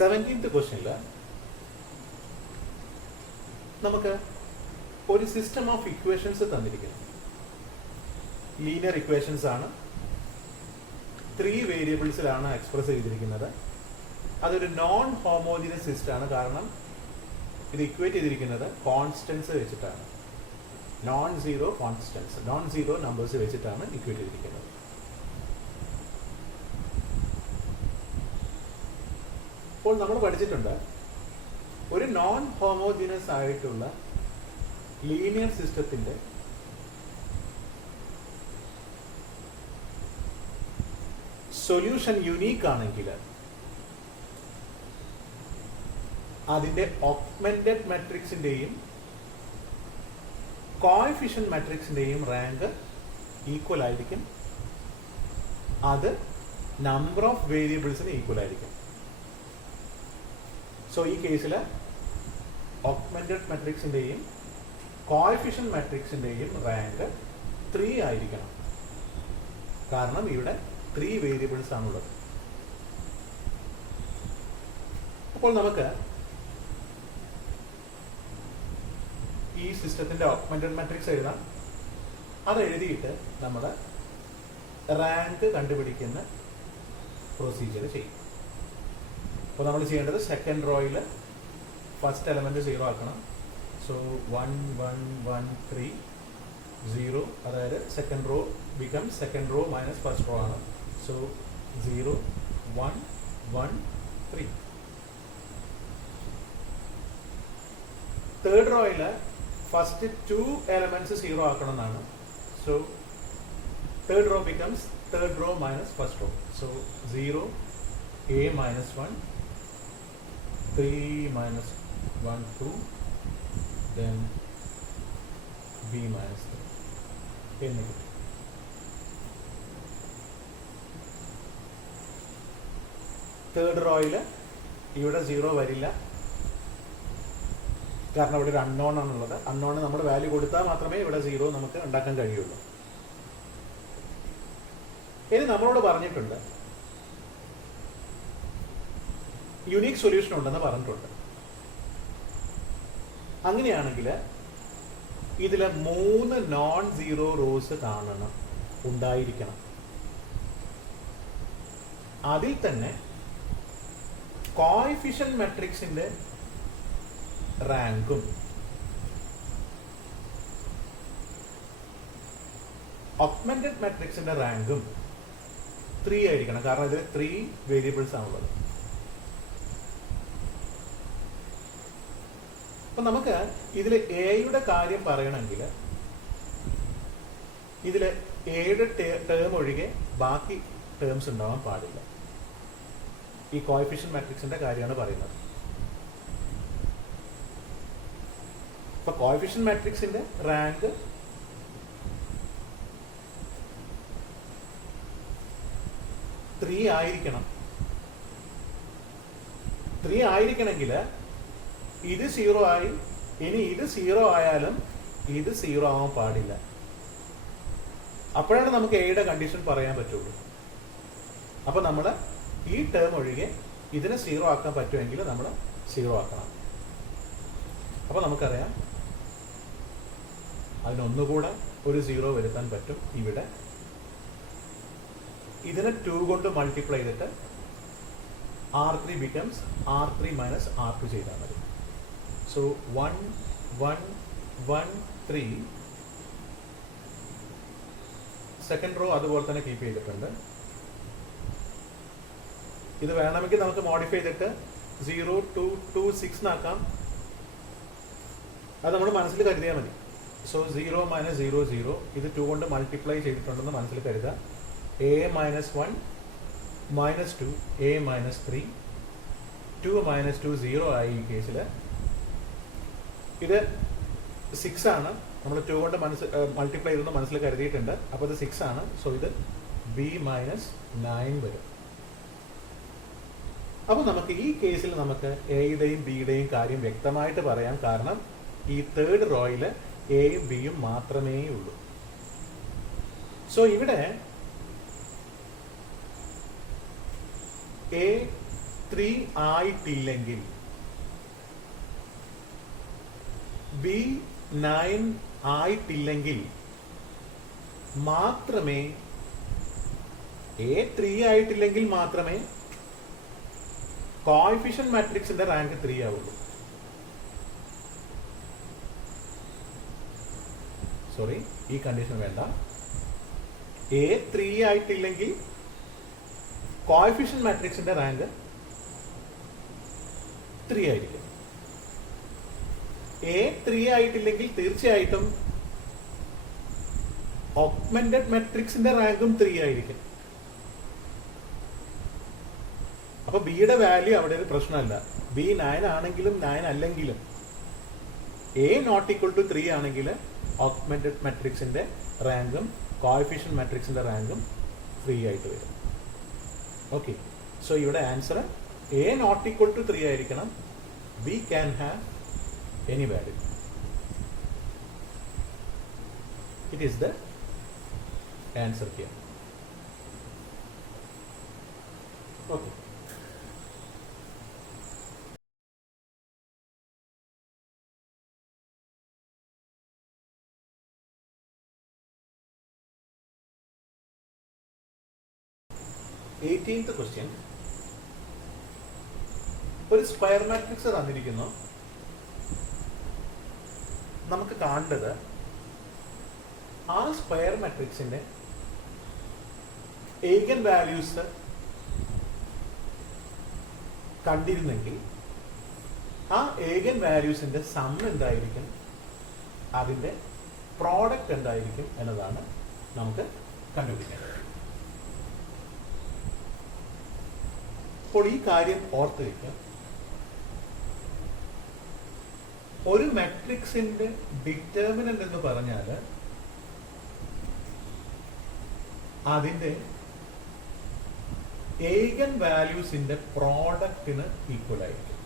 17th ക്വസ്റ്റ്യനിൽ നമുക്ക് ഒരു സിസ്റ്റം ഓഫ് ഇക്വേഷൻസ് തന്നിരിക്കുന്നു. ലീനിയർ ഇക്വേഷൻസ് ആണ്, 3 വേരിയബിൾസിലാണ് എക്സ്പ്രസ് ചെയ്തിരിക്കുന്നത്. അതൊരു നോൺ ഹോമോജിനസ് സിസ്റ്റം ആണ്, കാരണം ഇത് ഇക്വേറ്റ് ചെയ്തിരിക്കുന്നത് കോൺസ്റ്റൻസ് വെച്ചിട്ടാണ്. Non zero constants, non zero numbers വെച്ചിട്ടാണ് ഇക്വേറ്റ് ചെയ്തിരിക്കുന്നത്. അപ്പോൾ നമ്മൾ പഠിച്ചിട്ടുണ്ട്, ഒരു നോൺ ഹോമോജിനസ് ആയിട്ടുള്ള ലീനിയർ സിസ്റ്റത്തിന്റെ സൊല്യൂഷൻ യുണീക്ക് ആണെങ്കിൽ അതിന്റെ ഓഗ്മെന്റഡ് മാട്രിക്സിന്റെയും കോഎഫിഷ്യന്റ് മാട്രിക്സിന്റെയും റാങ്ക് ഈക്വൽ ആയിരിക്കും. അത് നമ്പർ ഓഫ് വേരിയബിൾസിന് ഈക്വൽ ആയിരിക്കും. സോ ഈ കേസിൽ ഓഗ്മെന്റഡ് മാട്രിക്സിന്റെയും കോഎഫിഷ്യന്റ് മാട്രിക്സിന്റെയും റാങ്ക് 3 ആയിരിക്കണം. കാരണം ഇവിടെ 3 വേരിയബിൾസ് ആണുള്ളത്. അപ്പോൾ നമുക്ക് ഈ സിസ്റ്റത്തിന്റെ ഓഗ്മെന്റഡ് മാട്രിക്സ് എഴുതാം. അത് എഴുതിയിട്ട് നമ്മൾ റാങ്ക് കണ്ടുപിടിക്കുന്ന പ്രൊസീജിയർ ചെയ്യും. അപ്പോൾ നമ്മൾ ചെയ്യേണ്ടത് സെക്കൻഡ് റോയിൽ ഫസ്റ്റ് എലമെന്റ് 0 ആക്കണം. സോ 1 1 1 3 0, അതായത് second row become second row minus first row ആണ്. സോ 0 1 1 3. തേർഡ് റോയിൽ ഫസ്റ്റ് 2 എലമെന്റ്സ് 0 ആക്കണം എന്നാണ്. So third row becomes third row minus first row. So 0 a minus 1 3 minus 1 2 then b minus 3 എന്ന് കിട്ടും. Third റോയിൽ ഇവിടെ 0 വരില്ല, കാരണം ഇവിടെ ഒരു അൺനോൺ ആണുള്ളത്. അൺനോണ് നമ്മൾ വാല്യൂ കൊടുത്താൽ മാത്രമേ ഇവിടെ 0 നമുക്ക് ഉണ്ടാക്കാൻ കഴിയുള്ളൂ. ഇനി നമ്മളോട് പറഞ്ഞിട്ടുണ്ട് യുണീക് സൊല്യൂഷൻ ഉണ്ടെന്ന് പറഞ്ഞിട്ടുണ്ട്. അങ്ങനെയാണെങ്കിൽ ഇതിലെ 3 നോൺ സീറോ റോസ് കാണണം, ഉണ്ടായിരിക്കണം. അതിൽ തന്നെ കോഎഫിഷ്യന്റ് മാട്രിക്സിന്റെ റാങ്കും ഓഗ്മെന്റഡ് മാട്രിക്സിന്റെ റാങ്കും 3 ആയിരിക്കണം, കാരണം ഇത് 3 വേരിയബിൾസ് ആണുള്ളത്. അപ്പൊ നമുക്ക് ഇതിൽ എയുടെ കാര്യം പറയണമെങ്കിൽ ഇതിൽ എയുടെ ടേം ഒഴികെ ബാക്കി ടേംസ് ഉണ്ടാവാൻ പാടില്ല. ഈ കോഎഫിഷ്യന്റ് മാട്രിക്സിന്റെ കാര്യമാണ് പറയുന്നത്. അപ്പൊ കോഎഫിഷ്യന്റ് മാട്രിക്സിന്റെ റാങ്ക് ആയിരിക്കണം. 3 ആയിരിക്കണമെങ്കിൽ ഇത് 0 ആയി, ഇനി ഇത് 0 ആയാലും ഇത് 0 ആവാൻ പാടില്ല. അപ്പോഴാണ് നമുക്ക് എയുടെ കണ്ടീഷൻ പറയാൻ പറ്റുള്ളൂ. അപ്പൊ നമ്മൾ ഈ ടേം ഒഴികെ ഇതിനെ 0 ആക്കാൻ പറ്റുമെങ്കിൽ നമ്മൾ 0 ആക്കണം. അപ്പൊ നമുക്കറിയാം അതിനൊന്നുകൂടെ ഒരു 0 വരുത്താൻ പറ്റും. ഇവിടെ ഇതിനെ 2 കൊണ്ട് മൾട്ടിപ്ലൈ ചെയ്തിട്ട് R3 becomes R3 minus R2 ചെയ്താൽ മതി. സോ 1 1 1 3 സെക്കൻഡ് റോ അതുപോലെ തന്നെ കീപ്പ് ചെയ്തിട്ടുണ്ട്. ഇത് വേണമെങ്കിൽ നമുക്ക് മോഡിഫൈ ചെയ്തിട്ട് 0 2 2 6 ആക്കാം. അത് നമ്മൾ മനസ്സിൽ കരുതിയാൽ മതി. സോ 0 മൈനസ് 0 0, ഇത് 2 കൊണ്ട് മൾട്ടിപ്ലൈ ചെയ്തിട്ടുണ്ടെന്ന് മനസ്സിൽ കരുതുക. a minus 1 minus 2 a minus 3 2 minus 2 0 ആയി. ഈ കേസിൽ ഇത് 6 ആണ്. നമ്മൾ 2 കൊണ്ട് മൾട്ടിപ്ലൈ ചെയ്തെന്ന് മനസ്സിൽ കരുതിയിട്ടുണ്ട്. അപ്പോൾ ഇത് 6 ആണ്. സോ ഇത് b മൈനസ് 9 വരും. അപ്പോൾ നമുക്ക് ഈ കേസിൽ നമുക്ക് എയുടെയും ബിയുടെയും കാര്യം വ്യക്തമായിട്ട് പറയാം, കാരണം ഈ തേർഡ് റോയിൽ എയും ബിയും മാത്രമേ ഉള്ളൂ. സോ ഇവിടെ എ 3 ആയിട്ടില്ലെങ്കിൽ ബി 9 ആയിട്ടില്ലെങ്കിൽ മാത്രമേ എ 3 ആയിട്ടില്ലെങ്കിൽ മാത്രമേ കോഎഫിഷ്യന്റ് മാട്രിക്സിന്റെ റാങ്ക് 3 ആവുള്ളൂ. സോറി, ഈ കണ്ടീഷൻ വേണ്ട. എ 3 ആയിട്ടില്ലെങ്കിൽ കോഎഫിഷ്യന്റ് മാട്രിക്സിന്റെ റാങ്ക് 3 ആയിരിക്കും. എ 3 ആയിട്ടില്ലെങ്കിൽ തീർച്ചയായിട്ടും ഓഗ്മെന്റഡ് മാട്രിക്സിന്റെ റാങ്കും 3 ആയിരിക്കും. അപ്പൊ ബിയുടെ വാല്യൂ അവിടെ ഒരു പ്രശ്നമല്ല. ബി 9 ആണെങ്കിലും 9 അല്ലെങ്കിലും എ നോട്ട് ഈക്വൽ ടു 3 ആണെങ്കിൽ ഓഗ്മെന്റഡ് മാട്രിക്സിന്റെ റാങ്കും കോഎഫിഷ്യന്റ് മാട്രിക്സിന്റെ റാങ്കും 3 ആയിട്ട് വരും. ഓക്കെ, സോ ഇവിടെ answer A not equal to 3 ആയിരിക്കണം. B can have any value. It is the answer here. Okay, eighteenth question. ഒരു സ്ക്വയർ മാട്രിക്സ് തന്നിരിക്കുന്നു. നമുക്ക് കാണേണ്ടത് ആ സ്ക്വയർ മാട്രിക്സിന്റെ ഏഗൻ വാല്യൂസ് കണ്ടിരുന്നെങ്കിൽ ആ ഏഗൻ വാല്യൂസിന്റെ സം എന്തായിരിക്കും, അതിന്റെ പ്രോഡക്റ്റ് എന്തായിരിക്കും എന്നതാണ് നമുക്ക് കണ്ടുപിടിക്കേണ്ടത്. അപ്പോൾ ഈ കാര്യം ഓർത്ത് വയ്ക്കുക. ഒരു മാട്രിക്സിന്റെ ഡിറ്റർമിനന്റ് എന്ന് പറഞ്ഞാൽ അതിന്റെ ഏഗൻ വാല്യൂസിന്റെ പ്രോഡക്റ്റിന് ഈക്വൽ ആയിരിക്കും.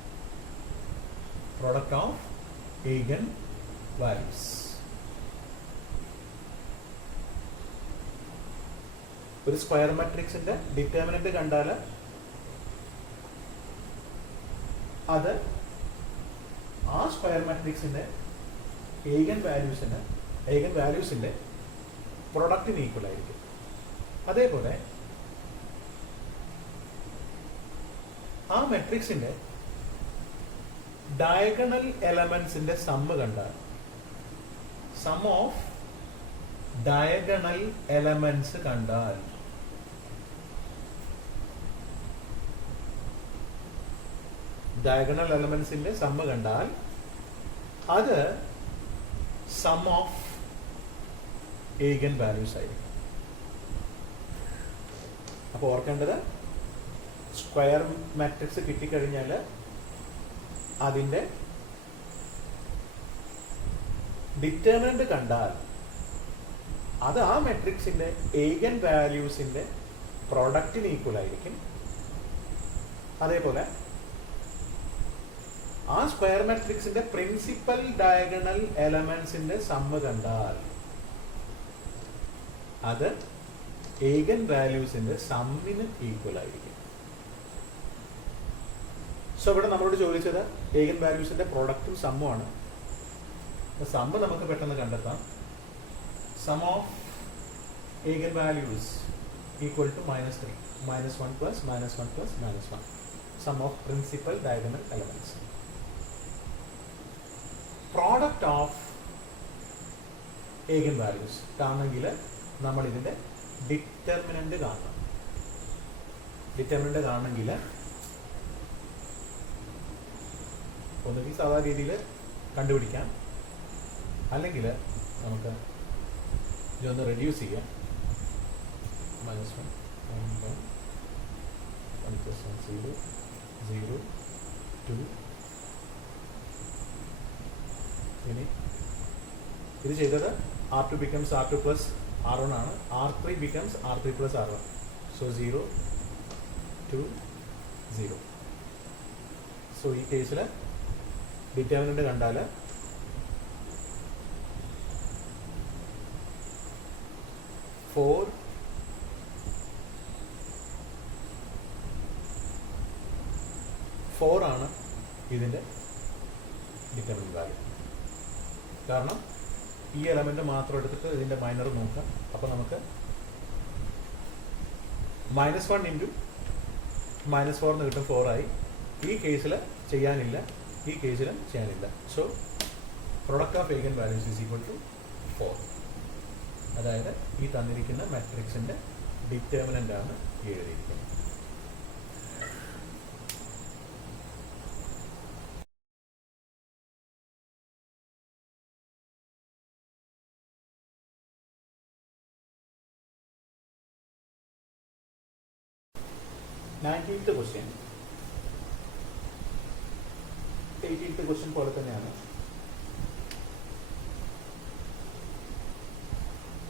Product of eigen values. ഒരു സ്ക്വയർ മാട്രിക്സിന്റെ ഡിറ്റർമിനന്റ് കണ്ടാൽ അത് ആ സ്ക്വയർ മാട്രിക്സിന്റെ ഏഗൻ വാല്യൂസിന്റെ പ്രൊഡക്റ്റിന് ഈക്വൽ ആയിരിക്കും. അതേപോലെ ആ മാട്രിക്സിന്റെ ഡയഗണൽ എലമെന്റ്സിന്റെ സമ്മ് കണ്ടാൽ സം ഓഫ് ഡയഗണൽ എലമെന്റ്സ് കണ്ടാൽ ഡയഗണൽ എലമെന്റ്സിന്റെ സമ്മ് കണ്ടാൽ അത് സം ഓഫ് ഏഗൻ വാല്യൂസ് ആയിരിക്കും. അപ്പോൾ ഓർക്കേണ്ടത് സ്ക്വയർ മാട്രിക്സ് കിട്ടിക്കഴിഞ്ഞാൽ അതിന്റെ ഡിറ്റർമിനന്റ് കണ്ടാൽ അത് ആ മാട്രിക്സിന്റെ ഏഗൻ വാല്യൂസിന്റെ പ്രോഡക്റ്റിന് ഈക്വൽ ആയിരിക്കും. അതേപോലെ ആ സ്ക്വയർ മാട്രിക്സിന്റെ പ്രിൻസിപ്പൽ ഡയഗണൽ എലമെന്റ്സിന്റെ സമ്മ് കണ്ടാൽ അത് ഏഗൻ വാല്യൂസിന്റെ സമ്മിന് ഈക്വൽ ആയിരിക്കും. സോ ഇവിടെ നമ്മളോട് ചോദിച്ചത് ഏഗൻ വാല്യൂസിന്റെ പ്രോഡക്റ്റും സമ്മും ആണ്. സമ്മ് നമുക്ക് പെട്ടെന്ന് കണ്ടെത്താം. Sum of eigen values equal to -3, -1 plus -1 plus -1, sum of principal diagonal elements. Product of eigen values കാണണമെങ്കിൽ നമ്മൾ ഇതിന്റെ ഡിറ്റർമിനന്റ് കാണണം. ഡിറ്റർമിനന്റ് കാണണമെങ്കിൽ ഒന്നുകിൽ സാധാരണ രീതിയിൽ കണ്ടുപിടിക്കാം, അല്ലെങ്കിൽ നമുക്ക് ഇതൊന്ന് റെഡ്യൂസ് ചെയ്യാം. -1 1 1 plus 1 0 0 2. ഇനി ഇത് ചെയ്തത് R2 becomes R2 plus R1 ആണ്. R3 becomes R3 plus R1. So 0 2 0. So ഈ കേസിൽ ഡിറ്റർമിനന്റ് കണ്ടാൽ ഫോർ - 2 4 ആണ് ഇതിൻ്റെ ഡിറ്റർമിനന്റ് വാല്യൂ. കാരണം ഈ എലമെന്റ് മാത്രം എടുത്തിട്ട് ഇതിൻ്റെ മൈനർ നോക്കാം. അപ്പോൾ നമുക്ക് -1 ഇൻറ്റു -4 എന്ന് കിട്ടും, 4 ആയി. ഈ കേസിൽ ചെയ്യാനില്ല, ഈ കേസിലും ചെയ്യാനില്ല. So product of eigen values is equal to 4. അതായത് ഈ തന്നിരിക്കുന്ന മാട്രിക്സിൻ്റെ ഡിറ്റർമിനൻ്റ് ആണ് എഴുതിയിരിക്കുന്നത്. നയൻറ്റീൻത്ത് ക്വസ്റ്റ്യൻ 18th ക്വസ്റ്റ്യൻ പോലെ തന്നെയാണ്.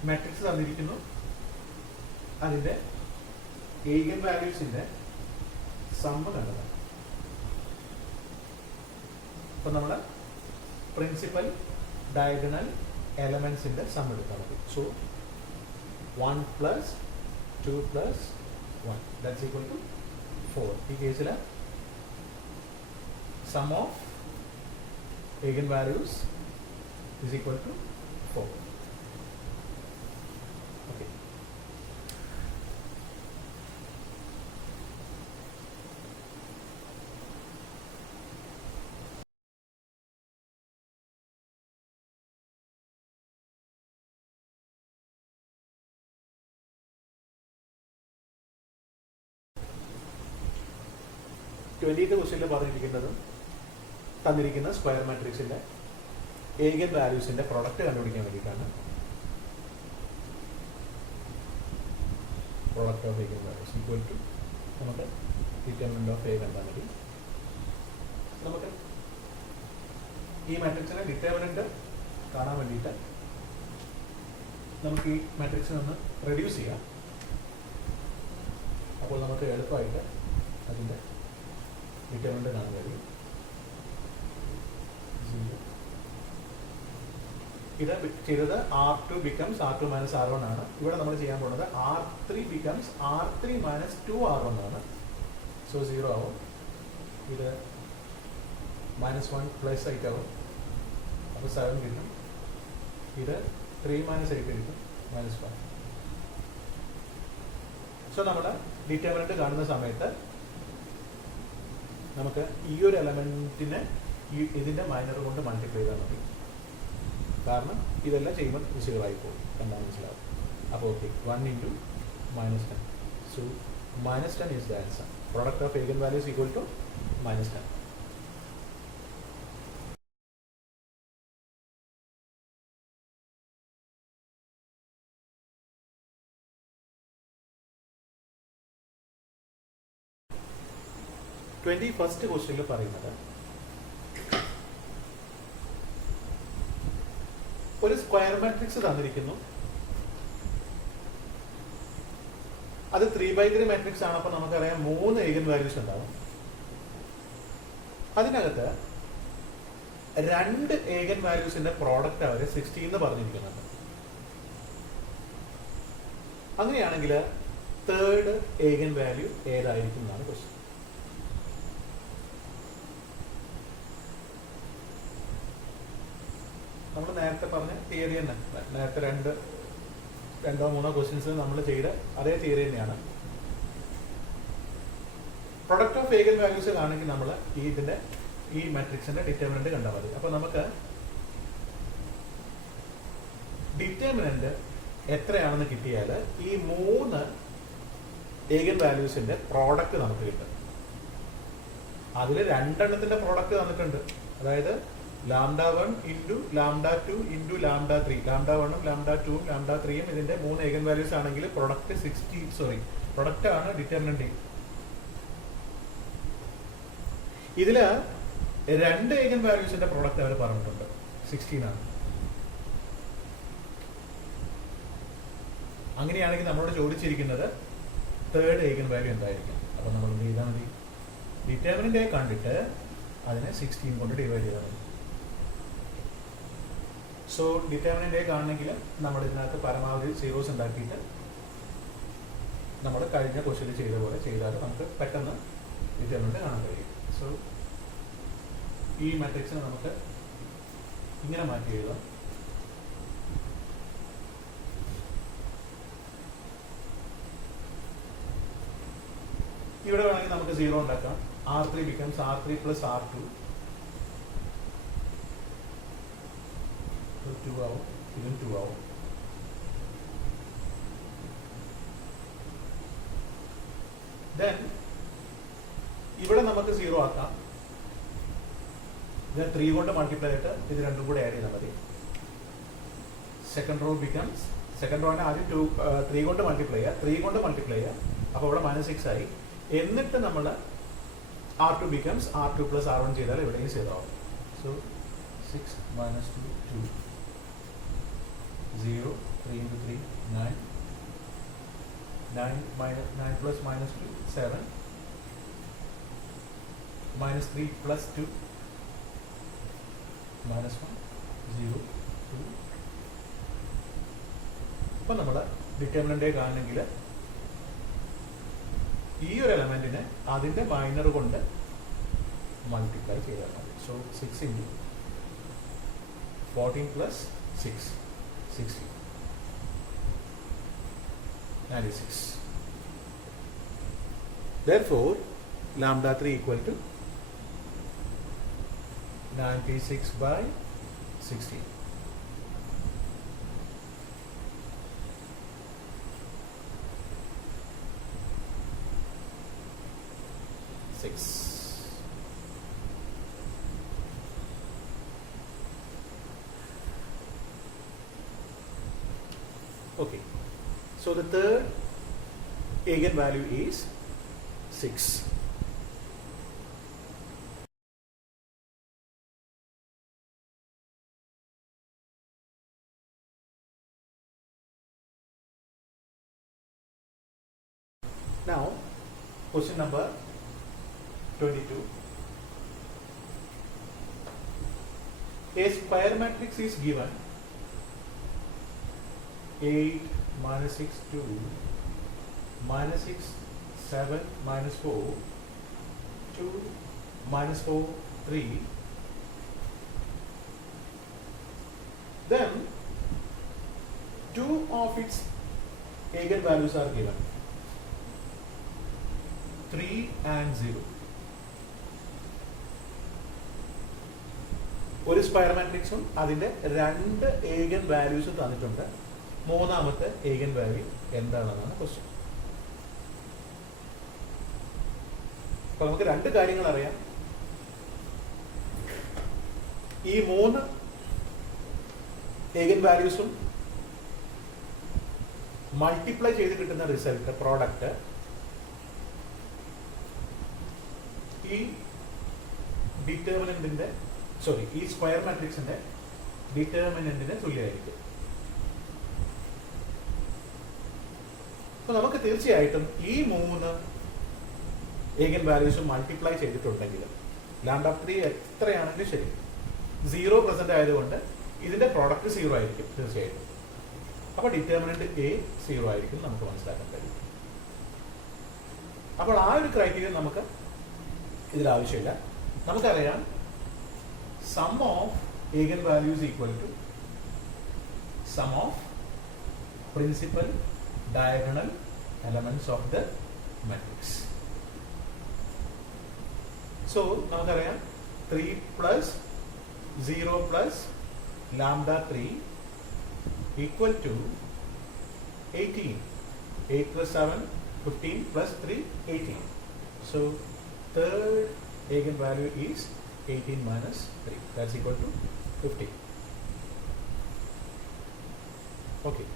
മാട്രിക്സ് തന്നിരിക്കുന്നു, അതിൻ്റെ ഏഗൻ വാല്യൂസിൻ്റെ സമ്മ് കണ്ടതാണ്. അപ്പം നമ്മൾ പ്രിൻസിപ്പൽ ഡയഗണൽ എലമെൻസിൻ്റെ സം എടുത്താൽ മതി. So 1 + 2 + 1 that's equal to 4. ഈ കേസിൽ sum of eigenvalues is equal to 4. Okay. Twentieth ക്വസ്റ്റ്യനിൽ പറഞ്ഞിരിക്കുന്നത് തന്നിരിക്കുന്ന സ്ക്വയർ മാട്രിക്സിൻ്റെ ഏഗൻ വാല്യൂസിൻ്റെ പ്രൊഡക്റ്റ് കണ്ടുപിടിക്കാൻ വേണ്ടിയിട്ടാണ്. Product of eigen values equal to നമുക്ക് ഡിറ്റർമിനന്റ് ഓഫ് എ കണ്ടാൽ മതി. നമുക്ക് ഈ മാട്രിക്സിൻ്റെ ഡിറ്റർമിനന്റ് കാണാൻ വേണ്ടിയിട്ട് നമുക്ക് ഈ മാട്രിക്സിനെ ഒന്ന് റെഡ്യൂസ് ചെയ്യാം. അപ്പോൾ നമുക്ക് എളുപ്പമായിട്ട് അതിൻ്റെ ഡിറ്റർമിനന്റ് കാണാൻ കഴിയും. ഇത് ചെയ്തത് R2 becomes R2 - R1 ആണ്. ഇവിടെ നമ്മൾ ചെയ്യാൻ പോകുന്നത് R3 becomes R3 - 2R1 ആണ്. സോ 0 ആവും. ഇത് -1 + 8 ആവും. അപ്പോൾ 7 കിട്ടും. ഇത് 3 - 8 കിട്ടും, -1. സോ നമ്മൾ ഡിറ്റർമിനന്റ് കാണുന്ന സമയത്ത് നമുക്ക് ഈ ഒരു എലമെന്റിനെ ഇതിൻ്റെ മൈനർ കൊണ്ട് മൾട്ടിപ്ലൈ ചെയ്താൽ മതി. കാരണം ഇതെല്ലാം ചെയ്യുമ്പോൾ 0 ആയി പോകും, എന്താ മനസ്സിലാവും. അപ്പോൾ okay, 1 × -10. So -10 is the answer. Product of eigen values equal to -10. First ക്വസ്റ്റ്യനിൽ പറയുന്നത് ഒരു സ്ക്വയർ മാട്രിക്സ് തന്നിരിക്കുന്നു. അത് 3/3 മാട്രിക്സ് ആണ്. അപ്പോൾ നമുക്കറിയാം 3 ഏഗൻ വാല്യൂസ് ഉണ്ടാവും. അതിനകത്ത് 2 ഏഗൻ വാല്യൂസിന്റെ പ്രോഡക്റ്റ് അവർ 16 എന്ന് പറഞ്ഞിരിക്കുന്നുണ്ട്. അങ്ങനെയാണെങ്കിൽ തേർഡ് ഏഗൻ വാല്യൂ ഏതായിരിക്കും എന്നാണ് ക്വസ്റ്റ്യൻ. നമ്മൾ നേരത്തെ പറഞ്ഞ തിയറി തന്നെ, നേരത്തെ രണ്ടോ മൂന്നോ ക്വസ്റ്റ്യൻസ് നമ്മൾ ചെയ്ത അതേ തിയറി തന്നെയാണ്. പ്രൊഡക്റ്റ് ഓഫ് ഏഗൻ വാല്യൂസ് ആണെങ്കിൽ നമ്മൾ ഈ മാട്രിക്സിന്റെ ഡിറ്റർമിനന്റ് കണ്ടാൽ മതി. അപ്പൊ നമുക്ക് ഡിറ്റർമിനന്റ് എത്രയാണെന്ന് കിട്ടിയാൽ ഈ 3 ഏഗൻ വാല്യൂസിന്റെ പ്രോഡക്റ്റ് നമുക്ക് കിട്ടും. അതിൽ 2 എണ്ണത്തിന്റെ പ്രോഡക്റ്റ് തന്നിട്ടുണ്ട്. അതായത് λ1 × λ2 × λ3. λ1ഉം λ2ഉം λ3യും ഇതിന്റെ 3 ഏഗൻ വാല്യൂസ് ആണെങ്കിൽ പ്രൊഡക്റ്റ് ആണ് ഡിറ്റർമിനന്റ്. ഇതില് 2 ഏഗൻ വാല്യൂസിന്റെ പ്രോഡക്റ്റ് അവർ പറഞ്ഞിട്ടുണ്ട്, 16 ആണ്. അങ്ങനെയാണെങ്കിൽ നമ്മളോട് ചോദിച്ചിരിക്കുന്നത് തേർഡ് ഏഗൻ വാല്യൂ എന്തായിരിക്കും. അപ്പൊ നമ്മൾ എന്ത് ചെയ്താൽ മതി, ഡിറ്റർമിനന്റ് കണ്ടിട്ട് അതിനെ 16 കൊണ്ട് ഡിവൈഡ് ചെയ്താൽ മതി. സോ ഡിറ്റർമിനന്റ് കാണണമെങ്കിൽ നമ്മൾ ഇതിനകത്ത് പരമാവധി സീറോസ് ഉണ്ടാക്കിയിട്ട് നമ്മൾ കഴിഞ്ഞ ക്വസ്റ്റ്യനിൽ ചെയ്ത പോലെ ചെയ്താൽ നമുക്ക് പെട്ടെന്ന് ഡിറ്റർമിനന്റ് കാണാൻ കഴിയും. സോ ഈ മാട്രിക്സിനെ നമുക്ക് ഇങ്ങനെ മാറ്റി എഴുതാം. ഇവിടെ വേണമെങ്കിൽ നമുക്ക് 0 ഉണ്ടാക്കാം. R3 becomes R3 plus R2. 2 ആവും, ഇതും 2 ആവും. Then ഇവിടെ നമുക്ക് 0 ആക്കാം. ഇത് 3 കൊണ്ട് മൾട്ടിപ്ലൈ ആയിട്ട് ഇത് രണ്ടും കൂടെ ആഡ് ചെയ്താൽ മതി. സെക്കൻഡ് റോ ബിക്കംസ്, സെക്കൻഡ് റോനെ ആദ്യം 3 കൊണ്ട് മൾട്ടിപ്ലൈ ചെയ്യുക, 3 കൊണ്ട് മൾട്ടിപ്ലൈ ചെയ്യുക, അപ്പോൾ ഇവിടെ -6 ആയി. എന്നിട്ട് നമ്മൾ R2 becomes R2 plus R1 ചെയ്താൽ ഇവിടെയും 0 ആവും. So 6 minus 2 2 0 3 into 3 9 9 minus 9 plus minus 2 7 minus 3 plus 2 minus 1 0 2. അപ്പോൾ നമ്മൾ ഡിറ്റർമിനന്റ് കാണണമെങ്കിൽ ഈ ഒരു എലമെന്റിനെ അതിന്റെ മൈനർ കൊണ്ട് മൾട്ടിപ്ലൈ ചെയ്താൽ മതി. So 6 into 14 plus 6 60 96. Therefore lambda 3 equal to 96 by 60. Okay, so the third eigenvalue is 6. Now question number 22. A square matrix is given 8 minus 6 2 minus 6 7 minus 4 2 minus 4 3. Then 2 of its eigenvalues are given, 3 and 0. ഒരു square മാട്രിക്സും അതിന്റെ 2 ഏഗൻ വാല്യൂസും തന്നിട്ടുണ്ട്. മൂന്നാമത്തെ ഏഗൻ value എന്താണെന്നാണ് question. അപ്പൊ നമുക്ക് 2 കാര്യങ്ങൾ അറിയാം. ഈ 3 ഏഗൻ വാല്യൂസും മൾട്ടിപ്ലൈ ചെയ്ത് കിട്ടുന്ന റിസൾട്ട് പ്രോഡക്റ്റ് ഈ ഡിറ്റർമിനന്റിന്റെ ഈ സ്ക്വയർ മാട്രിക്സിന്റെ ഡിറ്റർമിനന്റിന് തുല്യമായിരിക്കും. അപ്പൊ നമുക്ക് തീർച്ചയായിട്ടും ഈ 3 ഏഗൻ വാല്യൂസും മൾട്ടിപ്ലൈ ചെയ്തിട്ടുണ്ടെങ്കിൽ λ3 എത്രയാണെങ്കിലും ശരി 0 പ്രസന്റ് ആയതുകൊണ്ട് ഇതിന്റെ പ്രോഡക്റ്റ് 0 ആയിരിക്കും തീർച്ചയായിട്ടും. അപ്പൊ ഡിറ്റർമിനന്റ് A 0 ആയിരിക്കും നമുക്ക് മനസ്സിലാക്കാൻ കഴിയും. അപ്പോൾ ആ ഒരു ക്രൈറ്റീരിയ നമുക്ക് ഇതിൽ ആവശ്യമില്ല. നമുക്കറിയാം sum of eigenvalues equal to sum of principal diagonal elements of the matrix. So നമുക്കറിയാം 3 plus 0 plus lambda 3 equal to 18. 8 plus 7 15 plus 3 18. So third eigenvalue is 18 minus 3. That's equal to 15. Okay.